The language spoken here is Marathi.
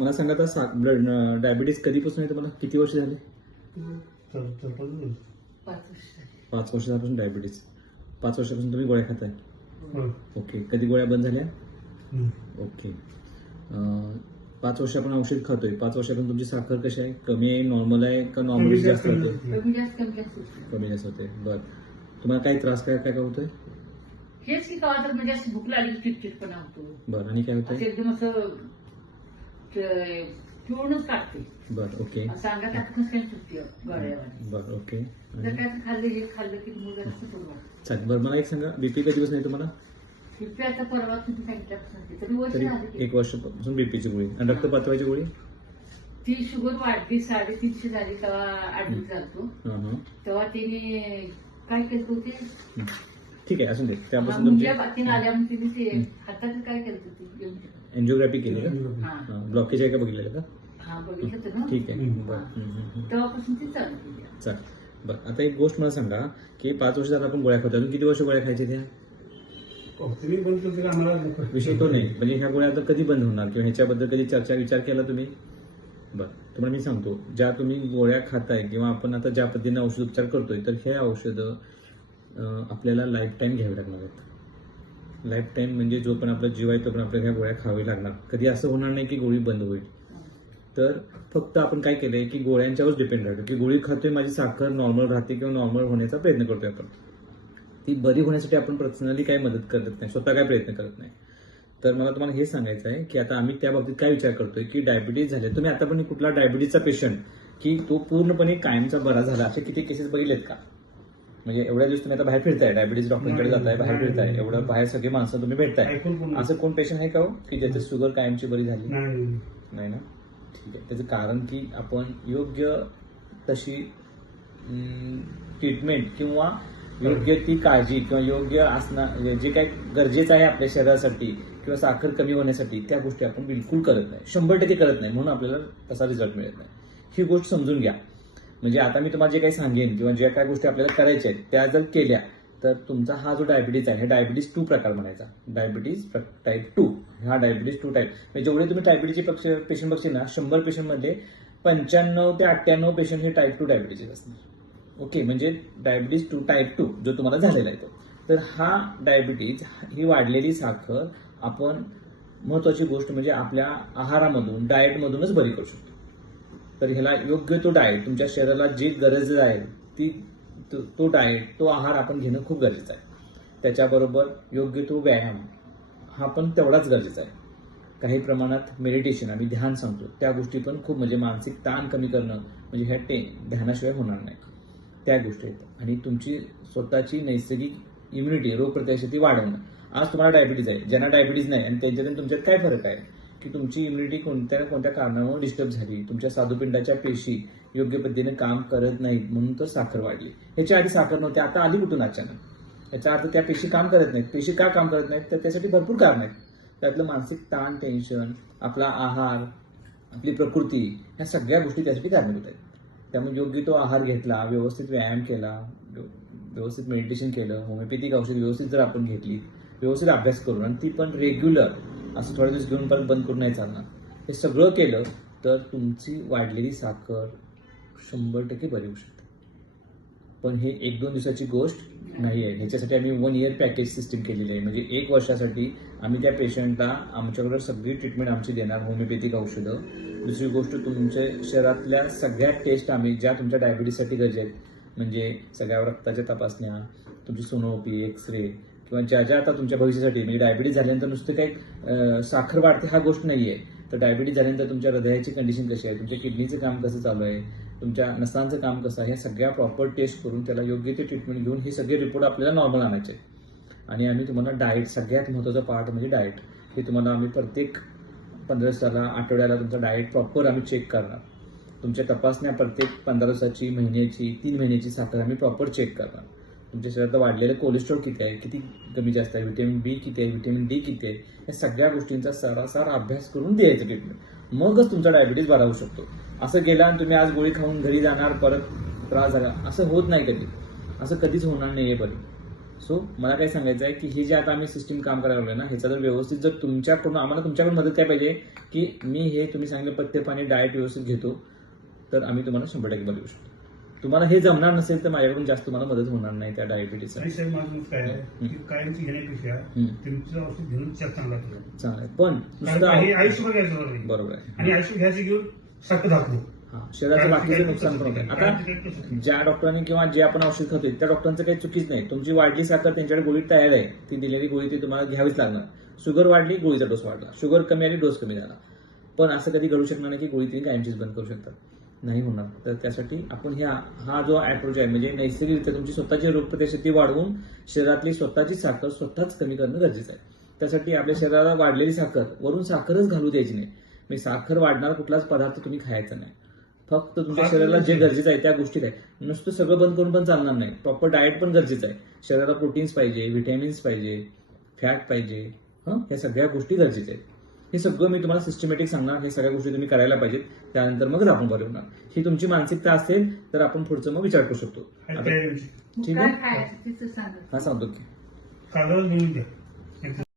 मला सांगा आता डायबिटीज कधीपासून आहे तुम्हाला? किती वर्ष झाले? 5 वर्षापासून डायबिटीज. 5 वर्षापासून तुम्ही गोळ्या खाताय? ओके. कधी गोळ्या बंद झाल्या? ओके. 5 वर्ष आपण औषध खातोय. 5 वर्षापासून तुमची साखर कशी आहे? कमी आहे, नॉर्मल आहे का नॉर्मल जास्त होते? कमी जास्त होते. बरं. तुम्हाला काही त्रास काय होतोय? हेच की कवा तर म्हणजे अशी भूक लागली चिडचिडपणा होतो. बरं. आणि काय होतंय? एकदम असं पिळूनच काढते. बरं. ओके. सांगा टाकूनच काही सुटते गळ्यावर. बरं. ओके. जर काय खाल्लं हे खाल्लं की मुलं असं पडवा. चालेल. बरं. मला एक सांगा, बीपी कधीपासून आहे तुम्हाला? बीपी आता परवा तुम्ही सांगितल्यापासून तरी वर्ष झाली. 1 वर्षापासून बीपीची गोळी आणि रक्तपातळीची गोळी? ती शुगर वाढली 350 झाली तेव्हा ऍडमिट झालतो. तेव्हा तिने काय केलं होते? ठीक आहे, असून दे. त्यापासून तुमची तिने आल्या म्हणून तिने ते हातात काय केलं होतं? एन्जिओग्राफी केली का? ब्लॉकेज आहे का बघितलेलं का? हा बघितलं होतं ना. ठीक आहे. बरं. तेव्हापासून ती चालू केली. चालेल. बरं. आता एक गोष्ट मला सांगा की 5 वर्ष झालं आपण गोळ्या खातो. अजून किती वर्ष गोळ्या खायच्या त्या? विषय तो नाही. म्हणजे ह्या गोळ्या आता कधी बंद होणार किंवा ह्याच्याबद्दल कधी विचार केला तुम्ही? बरं. तुम्हाला मी सांगतो, ज्या तुम्ही गोळ्या खाताय किंवा आपण आता ज्या पद्धतीने औषध उपचार करतोय, तर हे औषधं आपल्याला लाईफ टाईम घ्यावी लागणार आहेत. लाईफ टाईम म्हणजे जो पण आपला जीव आहे तो पण आपल्याला ह्या गोळ्या खावी लागणार. कधी असं होणार नाही की गोळी बंद होईल. तर फक्त आपण काय केलंय की गोळ्यांच्यावर डिपेंड राहतो की गोळी खातोय, माझी साखर नॉर्मल राहते किंवा नॉर्मल होण्याचा प्रयत्न करतोय आपण. ती बरी होण्यासाठी आपण पर्सनली काही मदत करत नाही, स्वतः काय प्रयत्न करत नाही. तर मला तुम्हाला हे सांगायचं आहे की आता आम्ही त्या बाबतीत काय विचार करतोय की डायबिटीज झाले, तुम्ही आता पण कुठला डायबिटीजचा पेशंट की तो पूर्णपणे कायमचा बरा झाला असे किती केसेस बघितलेत का? म्हणजे एवढ्या दिवस तुम्ही आता बाहेर फिरताय, डायबिटीज डॉक्टरकडे जाताय, बाहेर फिरताय, एवढं बाहेर सगळी माणसं तुम्ही भेटताय, असं कोण पेशंट आहे का हो की ज्याची शुगर कायमची बरी झाली? नाही ना. ठीक आहे. त्याचं कारण की आपण योग्य तशी ट्रीटमेंट किंवा योग्य ती काळजी किंवा योग्य असणं जे काही गरजेचं आहे आपल्या शरीरासाठी किंवा साखर कमी होण्यासाठी त्या गोष्टी आपण बिलकुल करत नाही, 100% करत नाही, म्हणून आपल्याला तसा रिझल्ट मिळत नाही. ही गोष्ट समजून घ्या. म्हणजे आता मी तुम्हाला जे काही सांगेन किंवा ज्या काही गोष्टी आपल्याला करायच्या आहेत त्या जर केल्या तर तुमचा हा जो डायबिटीज आहे हे डायबिटीज 2 प्रकार म्हणायचा. Diabetes type 2. हा डायबिटीज 2 टाईप. म्हणजे जेवढे तुम्ही डायबिटीजचे पेशंट बघतील ना, 100 पेशंटमध्ये 95 ते 98 पेशंट हे टाईप 2 डायबिटीज असणार. ओके. म्हणजे डायबिटीज 2 टाईप 2 जो तुम्हाला झालेला आहे तो. तर हा डायबिटीज ही वाढलेली साखर आपण महत्वाची गोष्ट म्हणजे आपल्या आहारामधून डाएटमधूनच बरी करू शकतो. तर ह्याला योग्य तो डाएट, तुमच्या शरीराला जी गरज आहे ती तो डाएट, तो आहार आपण घेणं खूप गरजेचं आहे. त्याच्याबरोबर योग्य तो व्यायाम हा पण तेवढाच गरजेचा आहे. काही प्रमाणात मेडिटेशन, आम्ही ध्यान सांगतो, त्या गोष्टी पण खूप म्हणजे मानसिक ताण कमी करणं म्हणजे ह्या ध्यानाशिवाय होणार नाही. त्या गोष्टी आहेत. आणि तुमची स्वतःची नैसर्गिक इम्युनिटी, रोगप्रतिकारशक्ती वाढवणं. आज तुम्हाला डायबिटीज आहे, ज्यांना डायबिटीज नाही, आणि त्यांच्यात तुमच्यात काय फरक आहे की तुमची इम्युनिटी कोणत्या ना कोणत्या कारणामुळे डिस्टर्ब झाली, तुमच्या स्वादुपिंडाच्या पेशी योग्य पद्धतीने काम करत नाहीत म्हणून तर साखर वाढली. ह्याच्या आधी साखर नव्हती, आता आली कुठून अचानक? याचा अर्थ त्या पेशी काम करत नाहीत. पेशी का काम करत नाहीत? तर त्यासाठी भरपूर कारण आहेत. त्यातलं मानसिक ताण, टेन्शन, आपला आहार, आपली प्रकृती, ह्या सगळ्या गोष्टी त्यासाठी कारणीभूत आहेत. त्यामुळे योग्य तो आहार घेतला, व्यवस्थित व्यायाम केला, व्यवस्थित मेडिटेशन केलं, होमिओपॅथिक औषध व्यवस्थित जर आपण घेतली, व्यवस्थित अभ्यास करून, आणि ती पण रेग्युलर, असं थोड्या दिवस घेऊन परत बंद करून नाही चालणार. हे सगळं केलं तर तुमची वाढलेली साखर 100% बरी होऊ शकते. पण हे 1-2 दिवसाची गोष्ट नाही आहे. ह्याच्यासाठी आम्ही 1 इयर पॅकेज सिस्टीम केलेली आहे. म्हणजे 1 वर्षासाठी आम्ही त्या पेशंटला आमच्याकडे सगळी ट्रीटमेंट आमची देणार, होमिओपॅथिक औषधं. दुसरी गोष्ट, तुमच्या शरीरातल्या सगळ्या टेस्ट आम्ही ज्या तुमच्या डायबिटीजसाठी गरजे आहेत, म्हणजे सगळ्या रक्ताच्या तपासण्या, तुमची सोनोग्राफी, एक्सरे, किंवा ज्या आता तुमच्या भविष्यासाठी, म्हणजे डायबिटीज झाल्यानंतर नुसतं काही साखर वाढते हा गोष्ट नाही आहे. तर डायबिटीज झाल्यानंतर तुमच्या हृदयाची कंडिशन कशी आहे, तुमच्या किडनीचं काम कसं चालू आहे, तुमच्या नसांचं काम कसं आहे, ह्या सगळ्या प्रॉपर टेस्ट करून त्याला योग्य ते ट्रीटमेंट घेऊन हे सगळे रिपोर्ट आपल्याला नॉर्मल आणायचे. आणि आम्ही तुम्हाला डाएट, सगळ्यात महत्त्वाचा पार्ट म्हणजे डाएट, हे तुम्हाला आम्ही प्रत्येक 15 दिवसाला, आठवड्याला तुमचा डाएट प्रॉपर आम्ही चेक करणार. तुमच्या तपासण्या प्रत्येक 15 दिवसाची, महिन्याची, 3 महिन्याची साखर आम्ही प्रॉपर चेक करणार. तुमच्या शरीरात वाढलेलं कोलेस्ट्रॉल किती आहे, किती कमी जास्त आहे, व्हिटॅमिन बी किती आहे, व्हिटॅमिन डी किती आहे, या सगळ्या गोष्टींचा सारासार अभ्यास करून द्यायचं ट्रीटमेंट. मगच तुमचा डायबिटीज बरा होऊ शकतो. असं गेला आणि तुम्ही आज गोळी खाऊन घरी जाणार, परत त्रास झाला, असं होत नाही कधी. असं कधीच होणार नाही आहे बरं. सो मला काय सांगायचं आहे की हे जे आता आम्ही सिस्टीम काम करायला लागलोय ना, ह्याचा जर व्यवस्थित जर आम्हाला तुमच्याकडून मदत काय पाहिजे की मी हे तुम्ही सांगितलं पथ्य पाणी डाएट व्यवस्थित घेतो, तर आम्ही तुम्हाला 100% बदलू शकतो. तुम्हाला हे जमणार नसेल तर माझ्याकडून जास्त तुम्हाला मदत होणार नाही त्या डायबिटीसचा. आणि साहेब माझं मत काय आहे की कायमची घेण्यापेक्षा तुमचं औषध घेऊन चांगला केलं. चांगलं आहे. पण कारण काही आयुष्यभर घ्यायचं बरोबर आहे. बरोबर आहे. आणि आयुष्य घ्यायचं घेऊन सारखं दाखवू. हा, शरीराचं बाकीचं नुकसान पण होतं. आता ज्या डॉक्टरांनी किंवा जे आपण औषध खातोय त्या डॉक्टरांचं काही चुकीच नाही. तुमची वाढली साखर त्यांच्याकडे गोळी तयार आहे, ती दिलेली गोळी ती तुम्हाला घ्यावीच लागणार. शुगर वाढली, गोळीचा डोस वाढला. शुगर कमी आली, डोस कमी झाला. पण असं कधी घडू शकणार नाही की गोळी तुम्ही कायमचीच बंद करू शकता. नाही होणार. तर त्यासाठी आपण हा जो अप्रोच आहे म्हणजे नैसर्गिकरित्या तुमची स्वतःची रोगप्रतिकारशक्ती वाढवून शरीरातली स्वतःची साखर स्वतःच कमी करणं गरजेचं आहे. त्यासाठी आपल्या शरीराला वाढलेली साखर वरून साखरच घालू द्यायची नाही. म्हणजे साखर वाढणारा कुठलाच पदार्थ तुम्ही खायचा नाही. फक्त तुमच्या शरीराला जे गरजेचं आहे त्या गोष्टीत आहे. नुसतं सगळं बंद करून पण चालणार नाही. प्रॉपर डाएट पण गरजेचं आहे. शरीराला प्रोटीन्स पाहिजे, व्हिटॅमिन्स पाहिजे, फॅट पाहिजे, ह्या सगळ्या गोष्टी गरजेच्या आहेत. हे सगळं मी तुम्हाला सिस्टमॅटिक सांगणार. हे सगळ्या गोष्टी तुम्ही करायला पाहिजेत. त्यानंतर मगच आपण बरे होणार. ही तुमची मानसिकता असेल तर आपण पुढचं मग विचार करू शकतो. ठीक काय आहे, खायचं तिचं सांगत हा सांगतो की कागद घेऊन द्या.